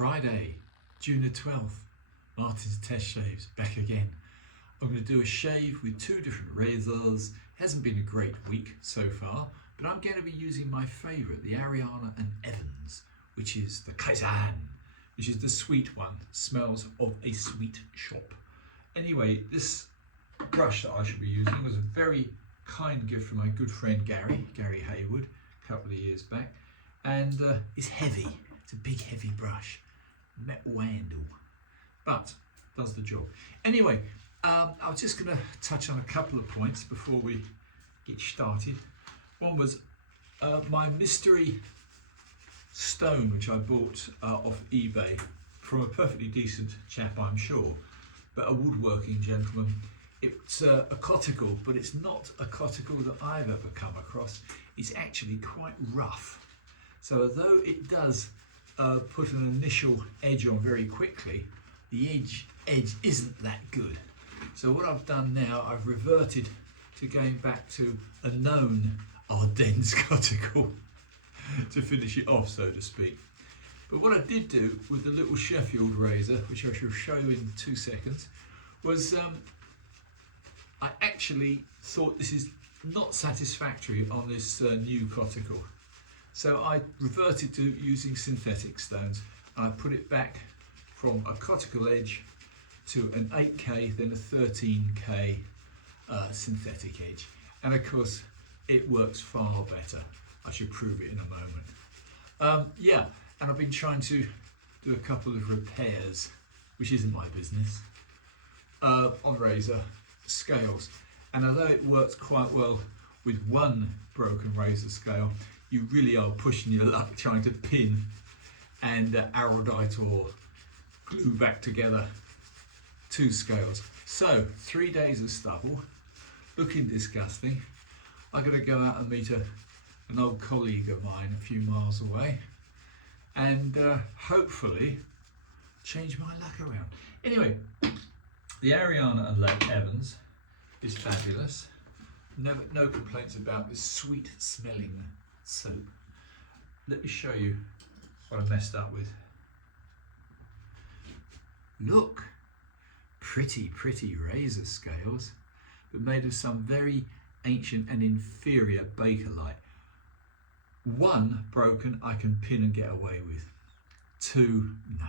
Friday, June the 12th, Martin's Test Shaves, back again. I'm going to do a shave with two different razors. Hasn't been a great week so far, but I'm going to be using my favourite, the Ardennes and Evans, which is the Kaizen, which is the sweet one. Smells of a sweet shop. Anyway, this brush that I should be using was a very kind gift from my good friend Gary Haywood, a couple of years back, and it's heavy. It's a big heavy brush, metal handle, but does the job. Anyway, I was just going to touch on a couple of points before we get started. One was my mystery stone, which I bought off eBay from a perfectly decent chap, I'm sure, but a woodworking gentleman. It's a coticule, but it's not a coticule that I've ever come across. It's actually quite rough. So although it does put an initial edge on very quickly, the edge isn't that good. So what I've done now, I've reverted to going back to a known Ardennes coticule to finish it off, so to speak. But what I did do with the little Sheffield razor, which I shall show you in 2 seconds, was I actually thought this is not satisfactory on this new coticule. So I reverted to using synthetic stones, and I put it back from a coticule edge to an 8K, then a 13K synthetic edge. And of course, it works far better. I should prove it in a moment. Yeah, and I've been trying to do a couple of repairs, which isn't my business, on razor scales. And although it works quite well with one broken razor scale, you really are pushing your luck trying to pin and erudite or glue back together two scales. So 3 days of stubble, looking disgusting. I'm going to go out and meet an old colleague of mine a few miles away and hopefully change my luck around. Anyway, the Ardennes and Evans is fabulous. No complaints about this sweet smelling soap. Let me show you what I messed up with. Look, pretty razor scales, but made of some very ancient and inferior Bakelite. One broken I can pin and get away with. Two, no,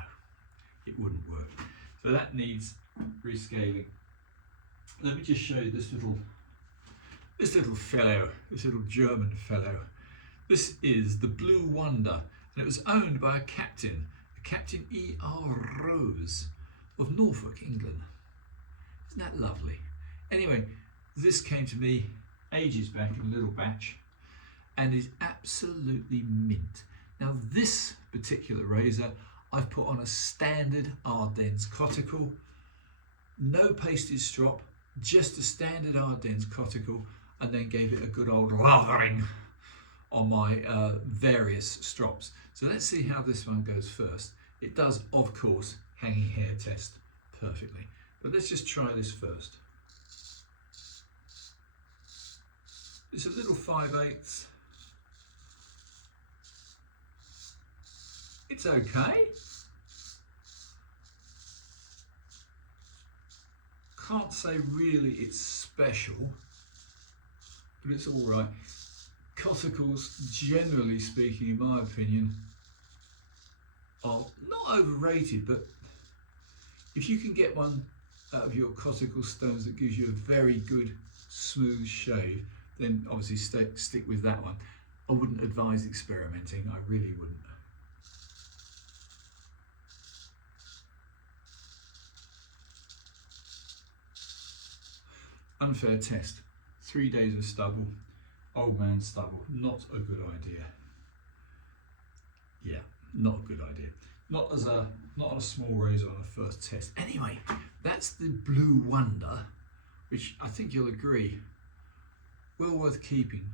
it wouldn't work. So that needs rescaling. Let me just show you this little fellow, this little German fellow. This is the BlueWonder, and it was owned by a Captain E.R. Rose of Norfolk, England. Isn't that lovely? Anyway, this came to me ages back in a little batch and is absolutely mint. Now this particular razor I've put on a standard Ardennes coticule, no pasted strop, just a standard Ardennes coticule, and then gave it a good old lathering on my various strops. So let's see how this one goes first. It does, of course, hanging hair test perfectly, but let's just try this first. It's a little 5/8. It's okay. Can't say really it's special, but it's all right. Coticles, generally speaking, in my opinion, are not overrated, but if you can get one out of your coticule stones that gives you a very good smooth shave, then obviously stick with that one. I wouldn't advise experimenting, I really wouldn't. Unfair test. 3 days of stubble, old man stubble, not a good idea. Yeah, not a good idea. Not on a small razor on a first test. Anyway, that's the BlueWonder, which I think you'll agree, well worth keeping.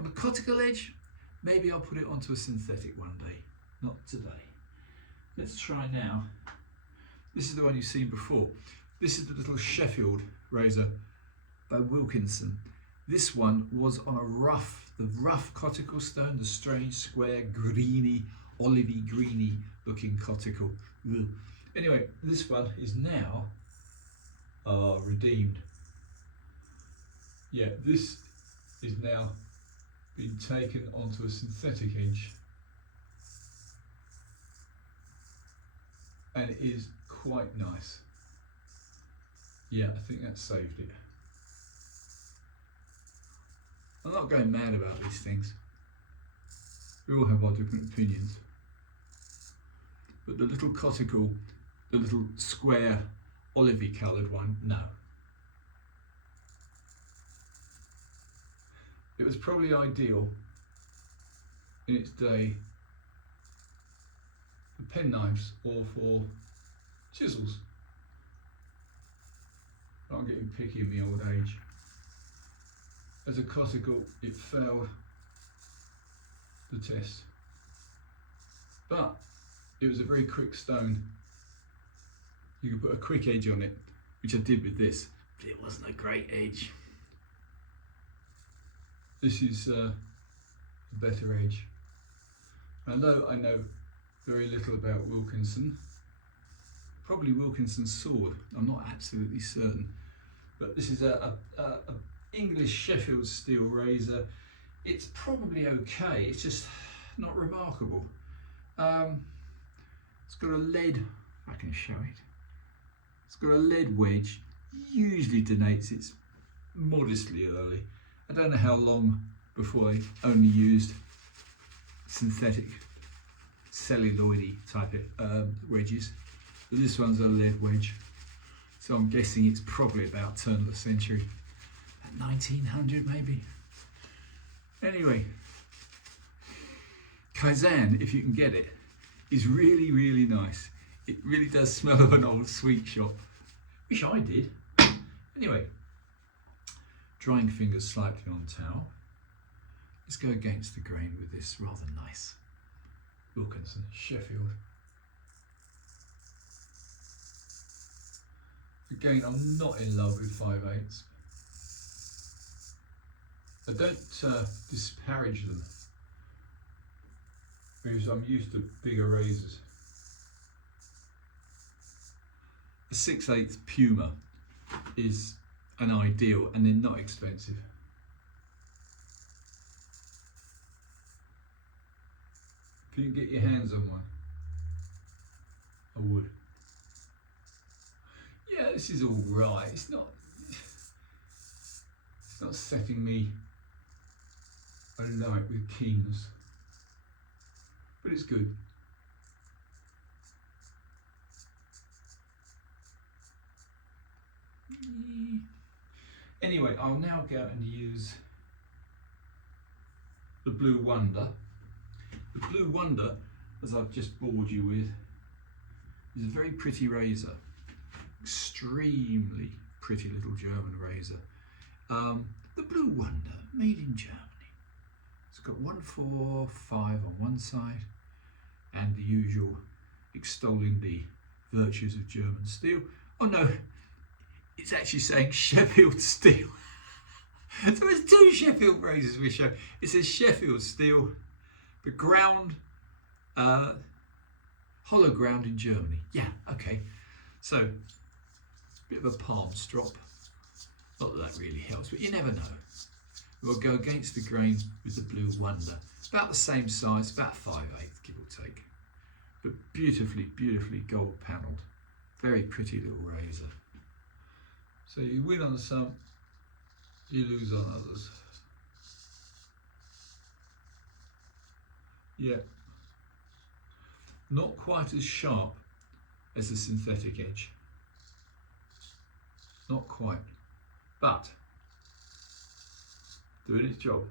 On a coticule edge, maybe I'll put it onto a synthetic one day. Not today. Let's try now. This is the one you've seen before. This is the little Sheffield razor by Wilkinson. This one was on the rough coticule stone, the strange square greeny, olivey greeny looking Coticule. Ugh. Anyway, this one is now redeemed. Yeah, this is now been taken onto a synthetic edge, and it is quite nice. Yeah, I think that saved it. I'm not going mad about these things. We all have our different opinions. But the little Coticule, the little square olivey coloured one, no. It was probably ideal in its day for penknives or for chisels. I'm getting picky in my old age. As a Coticule, it failed the test. But it was a very quick stone. You could put a quick edge on it, which I did with this, but it wasn't a great edge. This is a better edge. Although I know very little about Wilkinson, probably Wilkinson's sword, I'm not absolutely certain, but this is a English Sheffield steel razor. It's probably okay, it's just not remarkable. It's got a lead, I can show it. It's got a lead wedge, usually denotes it's modestly early. I don't know how long before I only used synthetic celluloidy type wedges, but this one's a lead wedge, so I'm guessing it's probably about turn of the century, about 1900 maybe. Anyway, Kaizen, if you can get it, is really, really nice. It really does smell of an old sweet shop. Wish I did. Anyway, drying fingers slightly on towel. Let's go against the grain with this rather nice Wilkinson, Sheffield. Again, I'm not in love with 5/8. I don't disparage them, because I'm used to bigger razors. A 6/8 Puma is an ideal, and they're not expensive. If you can get your hands on one, I would. Yeah, this is all right. It's not setting me alight with keenness, but it's good. Anyway, I'll now go and use the BlueWonder. The BlueWonder, as I've just bored you with, is a very pretty razor. Extremely pretty little German razor. The BlueWonder, made in Germany. It's got 145 on one side, and the usual extolling the virtues of German steel. Oh no, it's actually saying Sheffield steel. So it's two Sheffield razors we show. It says Sheffield steel, but ground, hollow ground in Germany. Yeah, okay. So it's a bit of a palm strop. Not that that really helps, but you never know. We'll go against the grain with the BlueWonder. About the same size, about 5/8, give or take. But beautifully, beautifully gold panelled. Very pretty little razor. So you win on some, you lose on others. Yeah. Not quite as sharp as the synthetic edge. Not quite. But doing its job.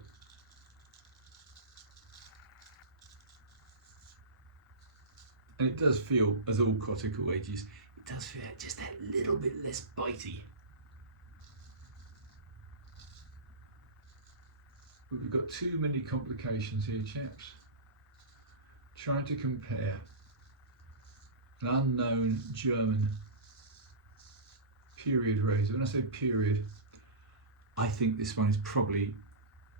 And it does feel, as all Coticule edges, it does feel just that little bit less bitey. But we've got too many complications here, chaps. Trying to compare an unknown German period razor. When I say period, I think this one is probably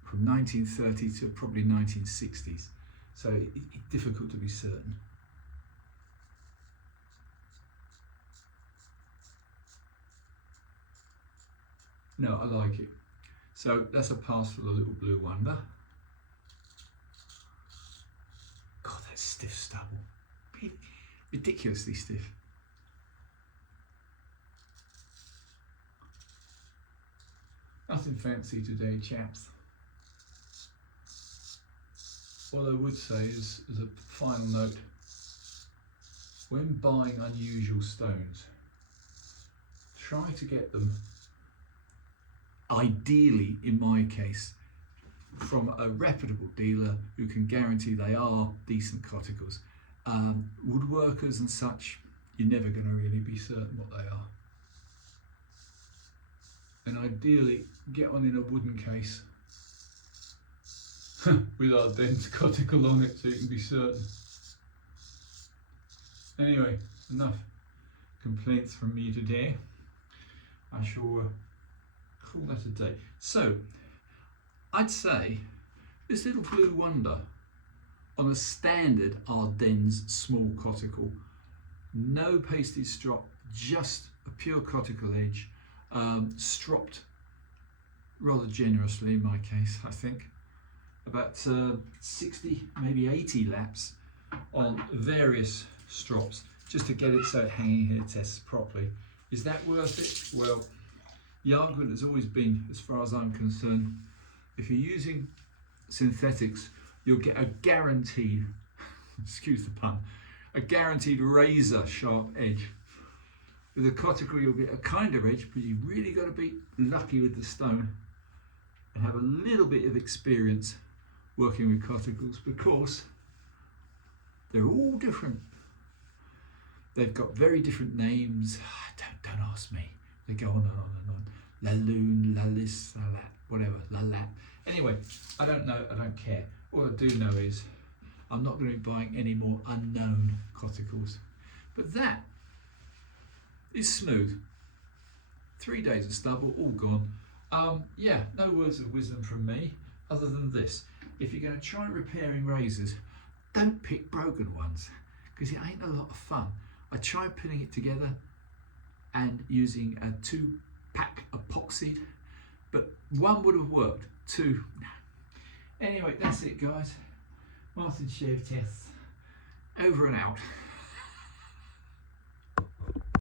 from 1930 to probably 1960s. So it's difficult to be certain. No, I like it. So that's a pass for the little BlueWonder. God, that's stiff stubble. Ridiculously stiff. Nothing fancy today, chaps. What I would say is, as a final note, when buying unusual stones, try to get them, ideally in my case, from a reputable dealer who can guarantee they are decent coticles. Woodworkers and such, you're never going to really be certain what they are. And ideally, get one in a wooden case with Ardennes coticle on it so you can be certain. Anyway, enough complaints from me today. I shall call that a day. So, I'd say this little BlueWonder on a standard Ardennes small coticle, no pasted strop, just a pure coticle edge, stropped rather generously in my case, I think. About 60, maybe 80 laps on various strops just to get it so hanging here tests properly. Is that worth it? Well, the argument has always been, as far as I'm concerned, if you're using synthetics, you'll get a guaranteed, excuse the pun, a guaranteed razor sharp edge. With a coticle, you'll get a kind of edge, but you've really got to be lucky with the stone and have a little bit of experience working with coticles, because they're all different. They've got very different names. Don't ask me. They go on and on and on. La Lune, La Lis, La Lat, whatever, La Lat. Anyway, I don't know, I don't care. All I do know is I'm not going to be buying any more unknown coticles. But that is smooth. 3 days of stubble, all gone. Yeah, no words of wisdom from me, other than this. If you're going to try repairing razors, don't pick broken ones, because it ain't a lot of fun. I tried putting it together and using a 2-pack epoxied, but one would have worked, 2, no. Anyway, that's it guys. Martin Shave Tests, over and out.